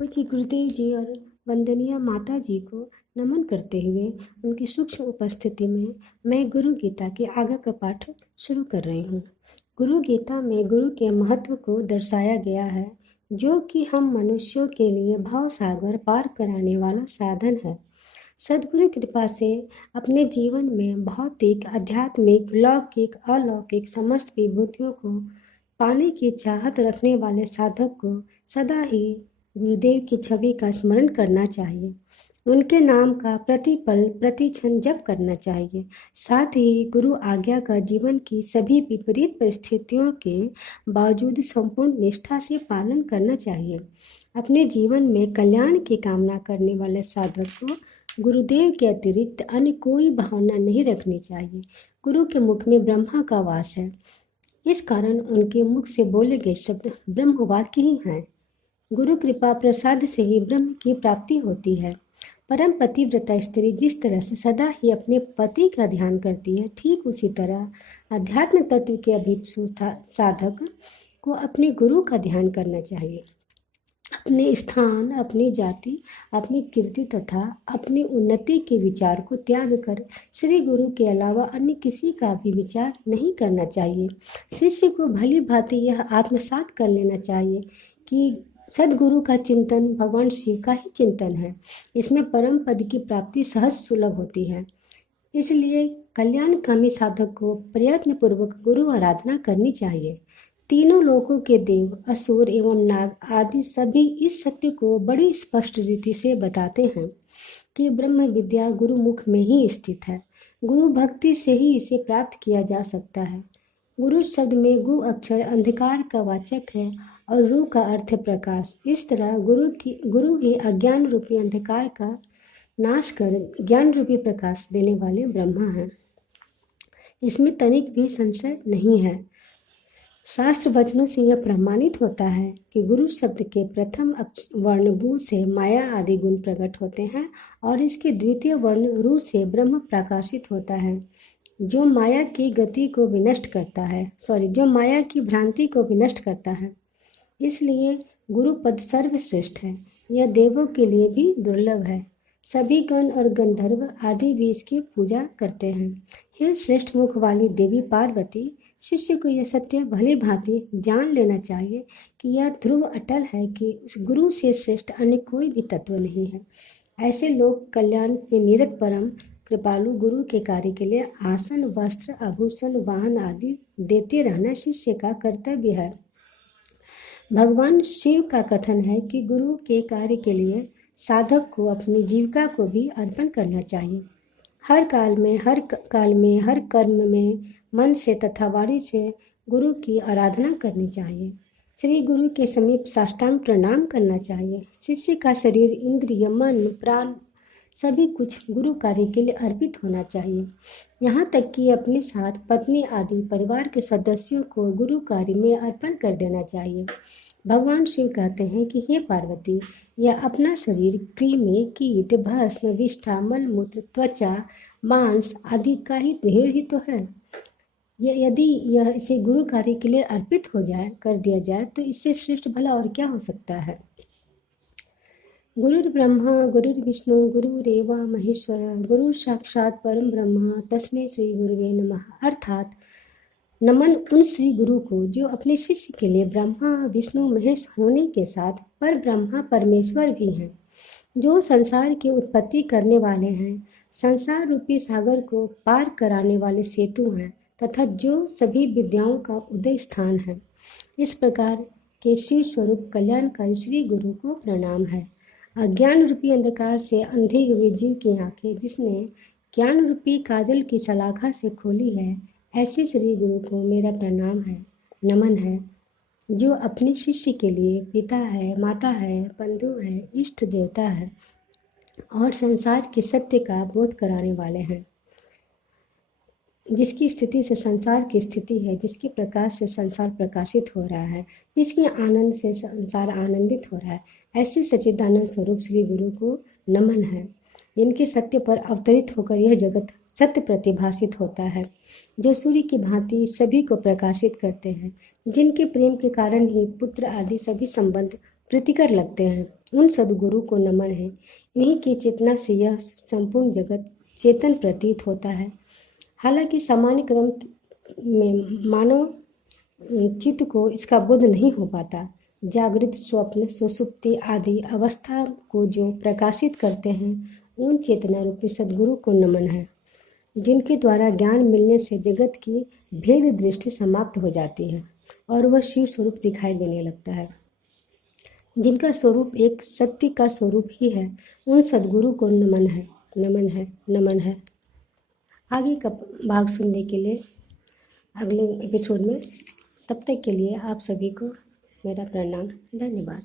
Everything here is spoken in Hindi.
पूज्य गुरुदेव जी और वंदनीय माता जी को नमन करते हुए उनकी सूक्ष्म उपस्थिति में मैं गुरु गीता के आगे का पाठ शुरू कर रही हूँ। गुरु गीता में गुरु के महत्व को दर्शाया गया है, जो कि हम मनुष्यों के लिए भाव सागर पार कराने वाला साधन है। सद्गुरु कृपा से अपने जीवन में भौतिक, आध्यात्मिक, लौकिक, अलौकिक समस्त विभूतियों को पाने की चाहत रखने वाले साधक को सदा ही गुरुदेव की छवि का स्मरण करना चाहिए। उनके नाम का प्रतिपल प्रतिक्षण जप करना चाहिए। साथ ही गुरु आज्ञा का जीवन की सभी विपरीत परिस्थितियों के बावजूद संपूर्ण निष्ठा से पालन करना चाहिए। अपने जीवन में कल्याण की कामना करने वाले साधक को गुरुदेव के अतिरिक्त अन्य कोई भावना नहीं रखनी चाहिए। गुरु के मुख में ब्रह्मा का वास है, इस कारण उनके मुख से बोले गए शब्द ब्रह्मवाक्य ही हैं। गुरु कृपा प्रसाद से ही ब्रह्म की प्राप्ति होती है। परम पतिव्रता स्त्री जिस तरह से सदा ही अपने पति का ध्यान करती है, ठीक उसी तरह अध्यात्म तत्व के अभिप्सु साधक को अपने गुरु का ध्यान करना चाहिए। अपने स्थान, अपनी जाति, अपनी कीर्ति तथा अपनी उन्नति के विचार को त्याग कर श्री गुरु के अलावा अन्य किसी का भी विचार नहीं करना चाहिए। शिष्य को भली भांति यह आत्मसात कर लेना चाहिए कि सद्गुरु का चिंतन भगवान शिव का ही चिंतन है। इसमें परम पद की प्राप्ति सहज सुलभ होती है। इसलिए कल्याणकामी साधक को प्रयत्न पूर्वक गुरु आराधना करनी चाहिए। तीनों लोकों के देव, असुर एवं नाग आदि सभी इस सत्य को बड़ी स्पष्ट रीति से बताते हैं कि ब्रह्म विद्या गुरु मुख में ही स्थित है। गुरु भक्ति से ही इसे प्राप्त किया जा सकता है। गुरु शब्द में गु अक्षर अंधकार का वाचक है और रू का अर्थ है प्रकाश। इस तरह गुरु ही अज्ञान रूपी अंधकार का नाश कर ज्ञान रूपी प्रकाश देने वाले ब्रह्मा हैं। इसमें तनिक भी संशय नहीं है। शास्त्र वचनों से यह प्रमाणित होता है कि गुरु शब्द के प्रथम वर्ण गु से माया आदि गुण प्रकट होते हैं और इसके द्वितीय वर्ण रू से ब्रह्म प्रकाशित होता है, जो माया की गति को विनष्ट करता है, जो माया की भ्रांति को विनष्ट करता है। इसलिए गुरु पद सर्वश्रेष्ठ है। यह देवों के लिए भी दुर्लभ है। सभी गण और गंधर्व आदि भी इसकी पूजा करते हैं। हे श्रेष्ठ मुख वाली देवी पार्वती, शिष्य को यह सत्य भली भांति जान लेना चाहिए कि यह ध्रुव अटल है कि उस गुरु से श्रेष्ठ अन्य कोई भी तत्व नहीं है। ऐसे लोग कल्याण में निरत परम कृपालु गुरु के कार्य के लिए आसन, वस्त्र, आभूषण, वाहन आदि देते रहना शिष्य का कर्तव्य है। भगवान शिव का कथन है कि गुरु के कार्य के लिए साधक को अपनी जीविका को भी अर्पण करना चाहिए। हर काल में, हर कर्म में मन से तथा वाणी से गुरु की आराधना करनी चाहिए। श्री गुरु के समीप साष्टांग प्रणाम करना चाहिए। शिष्य का शरीर, इंद्रिय, मन, प्राण सभी कुछ गुरु कार्य के लिए अर्पित होना चाहिए। यहाँ तक कि अपने साथ पत्नी आदि परिवार के सदस्यों को गुरु कार्य में अर्पण कर देना चाहिए। भगवान शिव कहते हैं कि हे पार्वती, यह अपना शरीर कृमि, कीट, भस्म, विष्ठा, मलमूत्र, त्वचा, मांस आदि का ही ढेर ही तो है। यदि यह इसे गुरु कार्य के लिए अर्पित कर दिया जाए तो इससे श्रेष्ठ भला और क्या हो सकता है। गुरुर् ब्रह्मा गुरुर्विष्णु गुरुरेव महेश्वर गुरु साक्षात परम ब्रह्म तस्मै श्री गुरुवे नमः। अर्थात नमन उन श्री गुरु को जो अपने शिष्य के लिए ब्रह्मा विष्णु महेश होने के साथ पर ब्रह्मा परमेश्वर भी हैं, जो संसार की उत्पत्ति करने वाले हैं, संसार रूपी सागर को पार कराने वाले सेतु हैं तथा जो सभी विद्याओं का उदय स्थान है। इस प्रकार के शिव स्वरूप कल्याणकारी श्री गुरु को प्रणाम है। अज्ञान रूपी अंधकार से अंधे हुए जीव की आंखें जिसने ज्ञान रूपी काजल की शलाखा से खोली है, ऐसे श्री गुरु को मेरा प्रणाम है, नमन है, जो अपने शिष्य के लिए पिता है, माता है, बंधु है, इष्ट देवता है और संसार के सत्य का बोध कराने वाले हैं। जिसकी स्थिति से संसार की स्थिति है, जिसके प्रकाश से संसार प्रकाशित हो रहा है, जिसके आनंद से संसार आनंदित हो रहा है, ऐसे सच्चिदानंद स्वरूप श्री गुरु को नमन है, जिनके सत्य पर अवतरित होकर यह जगत सत्य प्रतिभाषित होता है, जो सूर्य की भांति सभी को प्रकाशित करते हैं, जिनके प्रेम के कारण ही पुत्र आदि सभी संबंध प्रीतिकर लगते हैं। उन सद्गुरु को नमन है। इन्हीं की चेतना से यह संपूर्ण जगत चेतन प्रतीत होता है। हालांकि सामान्य क्रम में मानव चित्त को इसका बोध नहीं हो पाता। जागृत, स्वप्न, सुषुप्ति आदि अवस्था को जो प्रकाशित करते हैं, उन चेतना रूपी सद्गुरु को नमन है, जिनके द्वारा ज्ञान मिलने से जगत की भेद दृष्टि समाप्त हो जाती है और वह शिव स्वरूप दिखाई देने लगता है, जिनका स्वरूप एक शक्ति का स्वरूप ही है। उन सद्गुरु को नमन है, नमन है, नमन है। आगे का भाग सुनने के लिए अगले एपिसोड में, तब तक के लिए आप सभी को मेरा प्रणाम, धन्यवाद।